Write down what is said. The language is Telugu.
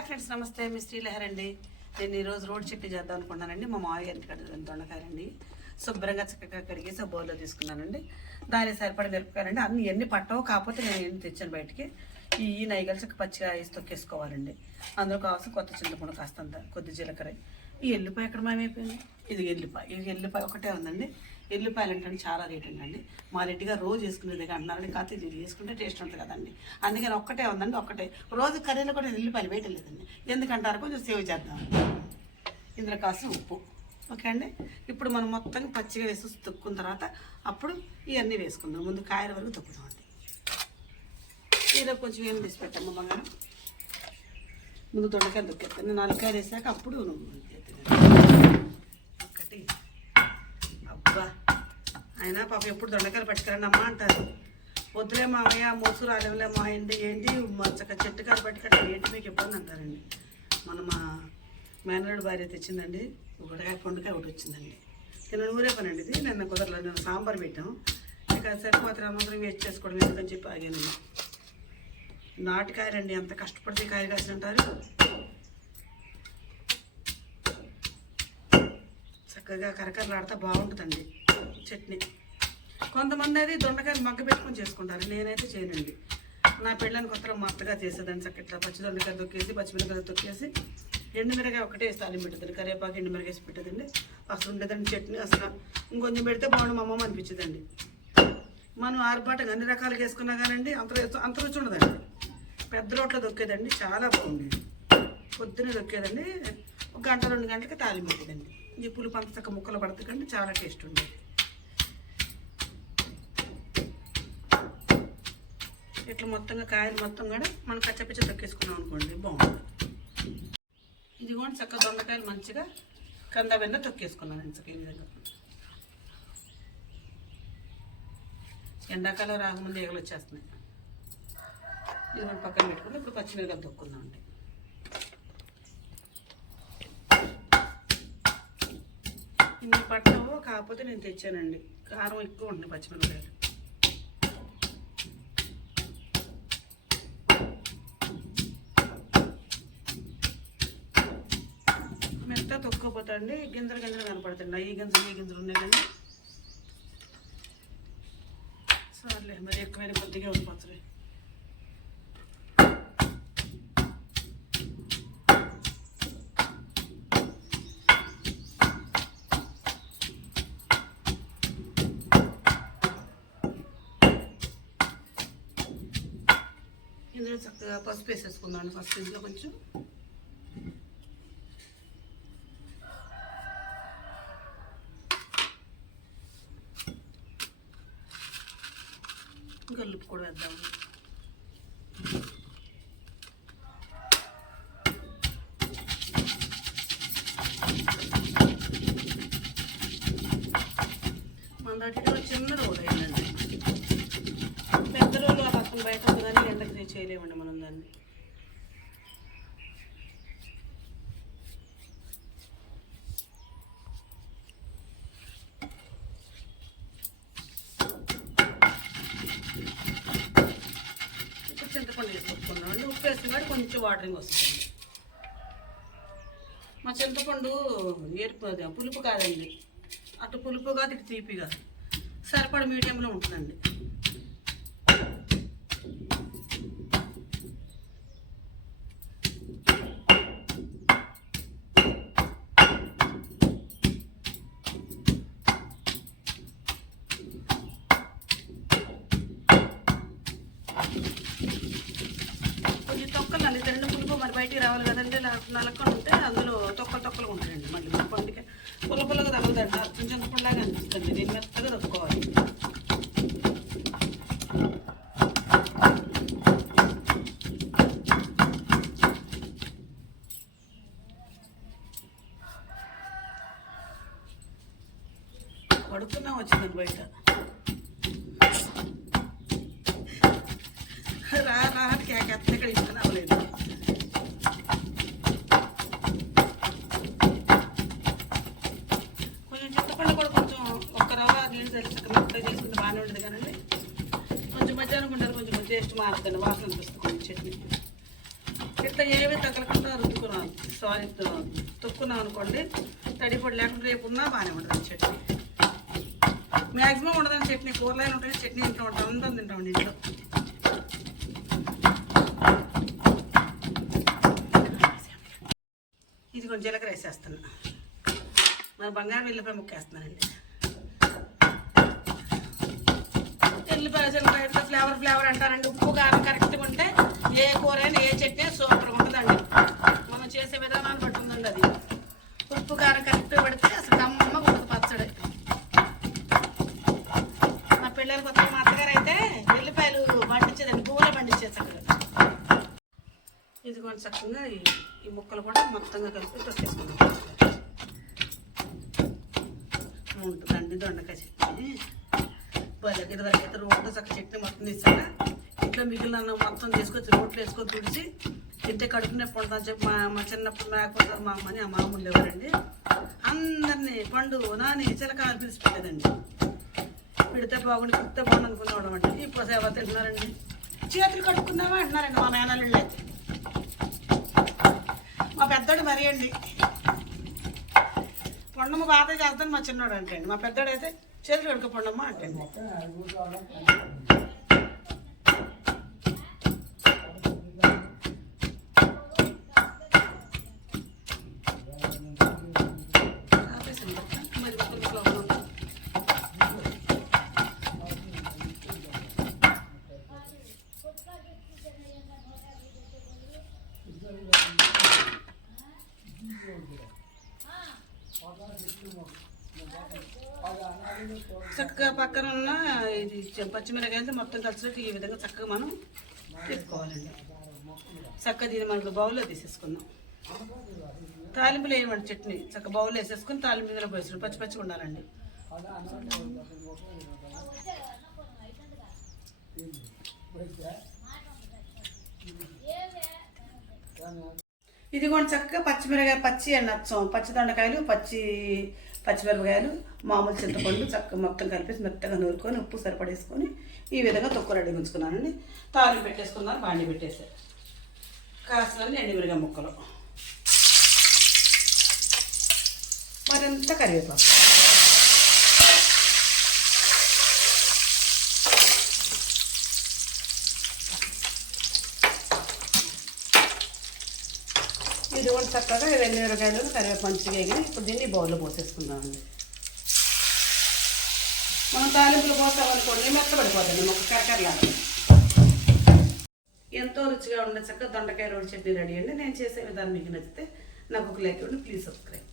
హాయ్ ఫ్రెండ్స్ నమస్తే. మీ శ్రీలహర్ అండి. నేను ఈరోజు రోడ్ చెట్టు చేద్దాం అనుకున్నానండి మా మామయ్య గారికి కడ దొండకాయలండి. శుభ్రంగా చక్కగా కడిగి సో బౌల్లో తీసుకున్నానండి. దానికి సరిపడ మిరపకాయలండి. అన్ని ఎన్ని పట్టవు కాకపోతే నేను ఎన్ని తెచ్చాను బయటికి ఈ నైగలు చక్క పచ్చిగా వేసి తొక్కేసుకోవాలండి. అందులో కావాల్సిన కొత్త చింతపండు కాస్తంత కొద్ది జీలకర్ర ఈ ఎల్లిపాయ ఎక్కడ మాయమైపోయింది? ఇది ఎల్లిపాయ. ఇది ఎల్లిపాయ ఒకటే ఉందండి. ఎల్లిపాయలు అంటే చాలా రేట్ అండి మా రెడ్డిగా రోజు వేసుకునేది అంటున్నారండి కాకపోతే ఇది వేసుకుంటే టేస్ట్ ఉంటుంది కదండి. అందుకని ఒక్కటే ఉందండి ఒక్కటే. రోజు కర్రీలో కూడా ఎల్లిపాయలు వేయటం లేదండి ఎందుకంటారు? కొంచెం సేవ్ చేద్దాం. ఇందులో కాసిన ఉప్పు. ఓకే అండి? ఇప్పుడు మనం మొత్తం పచ్చిగా వేసి తొక్కున్న తర్వాత అప్పుడు ఇవన్నీ వేసుకుందాం. ముందు కాయల వరకు తొక్కుదామండి. ఇలా కొంచెం ఏం తీసి పెట్టాము బంగారం? ముందు దొండకాయ దొక్కేస్తాను నాలుగుకాయలు వేసాక అప్పుడు నువ్వు ఒకటి అబ్బా. ఆయన పాప ఎప్పుడు దొండకాయలు పట్టుకురండి అమ్మ అంటారు. వద్దులే మామయ్య మోసు రాలేవులే మా ఇంటి ఏంటి చక్క చెట్టు కాలు పట్టుకంటే ఏంటి మీకు ఇబ్బంది అంటారండి. మన మా మేనరుడు భార్య తెచ్చిందండి. ఒకటికాయ పండుకాయ ఒకటి వచ్చిందండి. నేను నూరే పని అండి ఇది. నిన్న కుదరలేదు. నేను సాంబార్ పెట్టాం ఇక సరిపోతే అనవసరం వేస్ట్ చేసుకోవడం ఎందుకని చెప్పి ఆగాను నాటికాయలండి ఎంత కష్టపడితే కాయలు కాసినంటారు. చక్కగా కరకరలాడితే బాగుంటుందండి చట్నీ. కొంతమంది అది దొండకాయలు మగ్గ పెట్టుకొని చేసుకుంటారు నేనైతే చేయనండి. నా పెళ్ళని కొత్తలో మా అత్తగా చేసేదాన్ని చక్క ఇట్లా పచ్చి దొండకాయ తొక్కేసి పచ్చిమిరకాయ తొక్కేసి ఎండుమిరకాయ ఒకటే వేసి తాలింపు పెట్టుతుంది కరివేపాకు ఎండుమిరకాయ వేసి పెట్టదండి. అసలు ఉండేదండి చట్నీ అసలు ఇంకొంచెం పెడితే బాగుండు మా అమ్మమ్మ అనిపించదండి. మనం ఆరుబాటుగా అన్ని రకాలుగా వేసుకున్నా కానండి అంత అంత రుచి ఉండదండి. పెద్ద రోట్లో దొక్కేదండి చాలా బాగుండేది పొద్దున్నే దొక్కేదండి ఒక గంట రెండు గంటలకి తాలింపు పెట్టేదండి ఈ పులుపు అంత చక్క ముక్కలు పడతకండి చాలా టేస్ట్ ఉండేది. ఇట్లా మొత్తంగా కాయలు మొత్తం కూడా మనం కచ్చపిచ్చ తొక్కేసుకున్నాం అనుకోండి బాగుంటుంది. ఇది కూడా చక్క దొండకాయలు మంచిగా కంద వెన్న తొక్కేసుకున్నాను ఇంచక ఈ విధంగా ఎండాకాలం రాకముందు ఈగలు వచ్చేస్తున్నాయి. ఇది మనం పక్కన పెట్టుకుని ఇప్పుడు పచ్చిమిరకాయలు తొక్కుందాం అండి. ఇన్ని పట్టవు కాకపోతే నేను తెచ్చానండి. కారం ఎక్కువ ఉంటుంది పచ్చిమిరపకాయలు. మెత్త తొక్కపోతాండి గింజలు గింజలు కనపడుతుంది ఈ గింజలు ఈ గింజలు ఉన్నాయి కానీ. సర్లే మరి ఎక్కువైన కొద్దిగా ఉండిపోతుంది చక్కగా పసుపు వేసేసుకున్నాను ఫస్ట్ ఇందులో కొంచెం. గల్లుపు కూడా వేద్దాం. మన దాంట్లో చిన్న రోడ్ అయిందండి పెద్ద రోడ్లు ఆ పక్కన బయట ఉంటుందని ఎండకి చేయలేమండి మనం దాన్ని. ఇప్పుడు చింతపండు వేసుకుంటున్నాం అండి. ఉప్పు వేసుకున్నాడు కొంచెం వాటరింగ్ వస్తుంది మా చింతపండు ఏర్పు పులుపు కాదండి. అటు పులుపు కాదు ఇటు తీపి కాదు సరిపడ మీడియంలో ఉంటుందండి కొంచెం తొక్కలు అండి రెండు పులుపు మరి బయటికి రావాలి కదండి నలకొని ఉంటే అందులో తొక్కలు తొక్కలు ఉంటాయండి మళ్ళీ. మన పండుగ పుల్ల పుల్లగా తగలదండి అర్థం చింతపండులాగా అనిపిస్తుంది. దీని మెత్తగా తొక్కోవాలి పడుకున్నా వచ్చిందండి బయట. రా రా అని ఇక్కడ ఇష్టం మెత్తగా చేసుకుంటే బాగానే ఉంటుంది కానీ కొంచెం మధ్యాహ్నం ఉంటారు కొంచెం టేస్ట్ మారుతుంది వాసన అనిపిస్తుంది చట్నీ. ఇట్లా ఏవి తగలకుండా రుద్దుకున్నాను. సారీ తొక్కున్నాం అనుకోండి తడి పొడి లేకుండా రేపు ఉన్నా బాగానే ఉంటుంది చట్నీ. మ్యాక్సిమం ఉండదని చట్నీ. కూరలైన ఉంటుంది చట్నీ ఇంట్లో ఉంటాం అందరం తింటాం ఇంట్లో. ఇది కొంచెం జీలకర్ర వేసేస్తున్నా. మరి బంగారం వెళ్ళిపోయి ముక్కేస్తున్నానండి ఎల్లిపాయ జీలకర్ర ఫ్లేవర్ ఫ్లేవర్ అంటారండి. ఉప్పు కారం కరెక్ట్గా ఉంటే ఏ కూర అయినా ఏ చట్నీ సూపర్ ఉంటుందండి. మనం చేసే విధానాన్ని బట్టి ఉందండి అది. ఉప్పు కారం కరెక్ట్గా పడితే అసలు కమ్మ ఉంటుంది పచ్చడి. మా పిల్లలు కొత్త మా అత్తగారు అయితే ఎల్లిపాయలు పండించేదండి. పువ్వులో పండించేది చక్కగా. ఇది కొంచెం చక్కగా ఈ ముక్కలు కూడా మొత్తంగా కలిపి తొక్కేసుకున్నాం ఉంటుందండి దొండకాయ చట్నీ. ఇదివరకు అయితే రోడ్డు చక్క చట్నీ మొత్తం తీసాను? ఇంట్లో మిగిలిన అన్నం మొత్తం తీసుకొచ్చి రోడ్లు వేసుకొని తుడిచి తింటే కడుపు నొప్పి ఉంటుందని చెప్పి మా మా చిన్నప్పుడు మేకపోతే మా అమ్మని ఆ మామ ఉండేవారండి. అందరినీ పండు నాని చిలకాలు పిలిచి పెట్టేదండి. పెడితే బాగుండి కుడితే బాగుంది అనుకునేవాళ్ళం అండి. ఇప్పుడు సేవ తింటున్నారండి? చేతులు కడుక్కున్నావా అంటున్నారండి మా మేనల్లుళ్ళు అయితే. మా పెద్దోడు మరీ అండి. పొండమ్మ బాధ చేస్తాను మా చిన్నోడు అంటే అండి మా పెద్దోడు అయితే చేతులు కడుక్కో చక్కగా పక్కన ఉన్న ఇది పచ్చిమిరకాయలతో మొత్తం కలిసి ఈ విధంగా చక్కగా మనం తీసుకోవాలండి చక్కగా దీన్ని మనకు బౌల్లో తీసేసుకుందాం. తాలింపులు వేయమండి చట్నీ? చక్క బౌల్లో వేసేసుకుని తాలింపు ఇందులో పోసేసుకుని పచ్చి పచ్చిగా ఉండాలండి. ఇది కూడా చక్కగా పచ్చిమిరకాయ పచ్చి అండి అచ్చం పచ్చి దొండకాయలు పచ్చి పచ్చిమిరపకాయలు మామూలు చింతపండు చక్కగా మొత్తం కలిపేసి మెత్తగా నూరుకొని ఉప్పు సరిపడేసుకొని ఈ విధంగా తొక్కు రెడీ ఉంచుకున్నానండి. తాలింపు పెట్టేసుకున్నాను బాండి పెట్టేసారు కాసిన ఎండుమిరగా ముక్కలు. మరింత కరివేపాకు. ఇది కూడా చక్కగా ఎండుమిరకాయలు కరివేపాకు మంచిగా వేగినాయి. ఇప్పుడు దీన్ని బౌల్లో పోసేసుకుందామండి. మనం తాలింపులు పోసామనుకోండి మెత్తబడిపోతుంది ఒక కరకరలాగా. ఎంతో రుచిగా ఉండే చక్క దొండకాయ రోడ్ చట్నీ రెడీ అండి. నేను చేసే విధానం మీకు నచ్చితే నాకు ఒక లైక్ ఇవ్వండి. Please subscribe